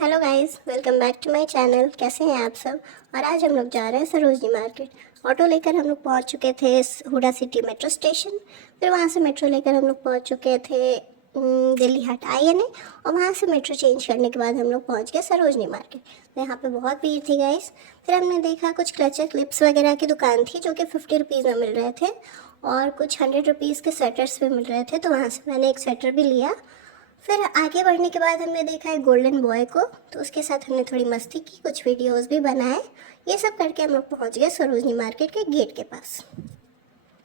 Hello guys, welcome back to my channel. कैसे हैं आप सब। और आज हम लोग जा रहे हैं सरोजनी मार्केट। ऑटो लेकर हम लोग पहुंच चुके थे हुडा सिटी मेट्रो स्टेशन। फिर वहां से मेट्रो लेकर हम लोग पहुंच चुके थे दिल्ली हाट INA। और वहां से मेट्रो चेंज करने के बाद हम लोग पहुंच गए सरोजनी मार्केट। तो यहाँ पे बहुत भीड़ थी गाइस। फिर हमने देखा कुछ क्लचर क्लिप्स वगैरह की दुकान थी जो कि 50 रुपीज़ में मिल रहे थे, और कुछ 100 रुपीज़ के स्वेटर्स भी मिल रहे थे। तो वहाँ से मैंने एक स्वेटर भी लिया। फिर आगे बढ़ने के बाद हमने देखा है गोल्डन बॉय को, तो उसके साथ हमने थोड़ी मस्ती की, कुछ वीडियोस भी बनाए। ये सब करके हम लोग पहुंच गए सरोजनी मार्केट के गेट के पास।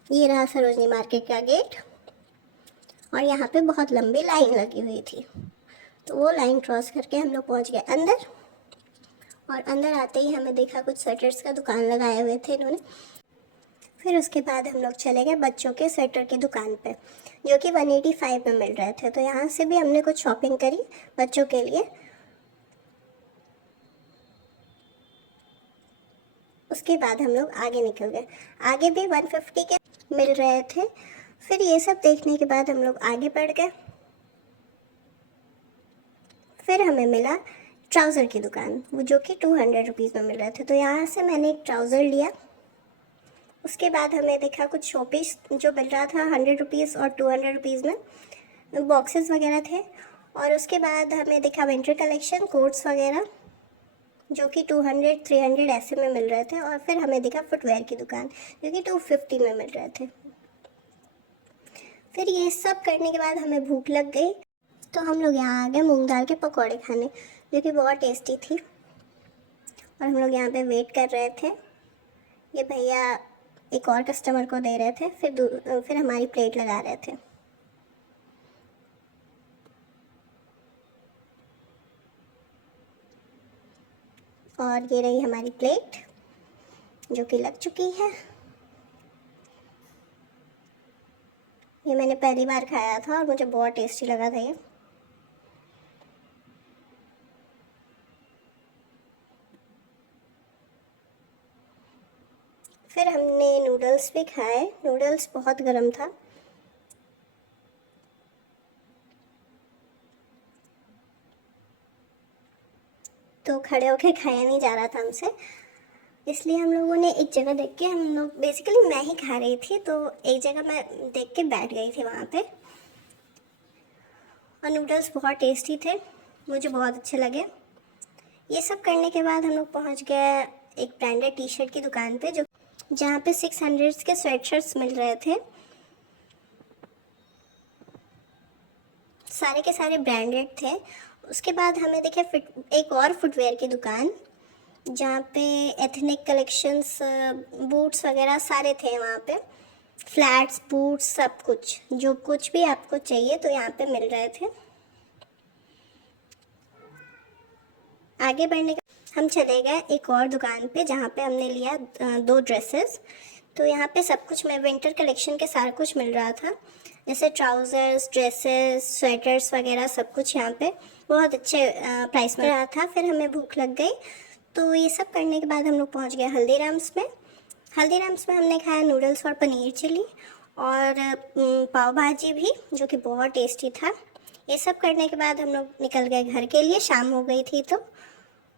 ये रहा सरोजनी मार्केट का गेट, और यहाँ पे बहुत लंबी लाइन लगी हुई थी। तो वो लाइन क्रॉस करके हम लोग पहुंच गए अंदर। और अंदर आते ही हमें देखा कुछ स्वेटर्स का दुकान लगाए हुए थे इन्होंने। फिर उसके बाद हम लोग चले गए बच्चों के स्वेटर की दुकान पे, जो कि 185 में मिल रहे थे। तो यहाँ से भी हमने कुछ शॉपिंग करी बच्चों के लिए। उसके बाद हम लोग आगे निकल गए। आगे भी 150 के मिल रहे थे। फिर ये सब देखने के बाद हम लोग आगे बढ़ गए। फिर हमें मिला ट्राउज़र की दुकान, वो जो कि 200 रुपीज़ में मिल रहे थे। तो यहाँ से मैंने एक ट्राउज़र लिया। उसके बाद हमें देखा कुछ शोपीस जो मिल रहा था 100 रुपीज़ और 200 रुपीज़ में, बॉक्सेस वगैरह थे। और उसके बाद हमें देखा विंटर कलेक्शन कोट्स वगैरह जो कि 200-300 ऐसे में मिल रहे थे। और फिर हमें देखा फुटवेयर की दुकान जो कि 250 में मिल रहे थे। फिर ये सब करने के बाद हमें भूख लग गई, तो हम लोग यहाँ आ गए मूंग दाल के पकौड़े खाने, जो कि बहुत टेस्टी थी। और हम लोग यहाँ पे वेट कर रहे थे। ये भैया एक और कस्टमर को दे रहे थे, फिर हमारी प्लेट लगा रहे थे। और ये रही हमारी प्लेट जो कि लग चुकी है। ये मैंने पहली बार खाया था और मुझे बहुत टेस्टी लगा था ये। फिर हमने नूडल्स भी खाए। नूडल्स बहुत गर्म था। तो खड़े होके खाया नहीं जा रहा था हमसे, इसलिए हम लोगों ने एक जगह देख के, हम लोग बेसिकली मैं ही खा रही थी, तो एक जगह मैं देख के बैठ गई थी वहाँ पे। और नूडल्स बहुत टेस्टी थे, मुझे बहुत अच्छे लगे। ये सब करने के बाद हम लोग पहुँच गए एक ब्रांडेड टी-शर्ट की दुकान पे, जो जहाँ पे 600 के स्वेटशर्ट्स मिल रहे थे। सारे के सारे ब्रांडेड थे। उसके बाद हमें देखे एक और फुटवेयर की दुकान, जहाँ पे एथनिक कलेक्शंस, बूट्स वगैरह सारे थे वहाँ पे। फ्लैट्स, बूट्स, सब कुछ, जो कुछ भी आपको चाहिए तो यहाँ पे मिल रहे थे। आगे बढ़ने का हम चले गए एक और दुकान पे, जहाँ पे हमने लिया 2 ड्रेसेस। तो यहाँ पे सब कुछ में विंटर कलेक्शन के सारा कुछ मिल रहा था, जैसे ट्राउज़र्स, ड्रेसेस, स्वेटर्स वगैरह सब कुछ यहाँ पे बहुत अच्छे प्राइस में रहा था। फिर हमें भूख लग गई, तो ये सब करने के बाद हम लोग पहुँच गए हल्दीराम्स में। हल्दीराम्स में हमने खाया नूडल्स और पनीर चिली और पाव भाजी भी, जो कि बहुत टेस्टी था। ये सब करने के बाद हम लोग निकल गए घर के लिए। शाम हो गई थी तो,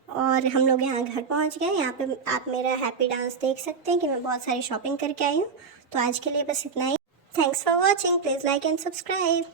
और हम लोग यहाँ घर पहुँच गए। यहाँ पे आप मेरा हैप्पी डांस देख सकते हैं कि मैं बहुत सारी शॉपिंग करके आई हूँ। तो आज के लिए बस इतना ही। Thanks for watching. Please like and subscribe.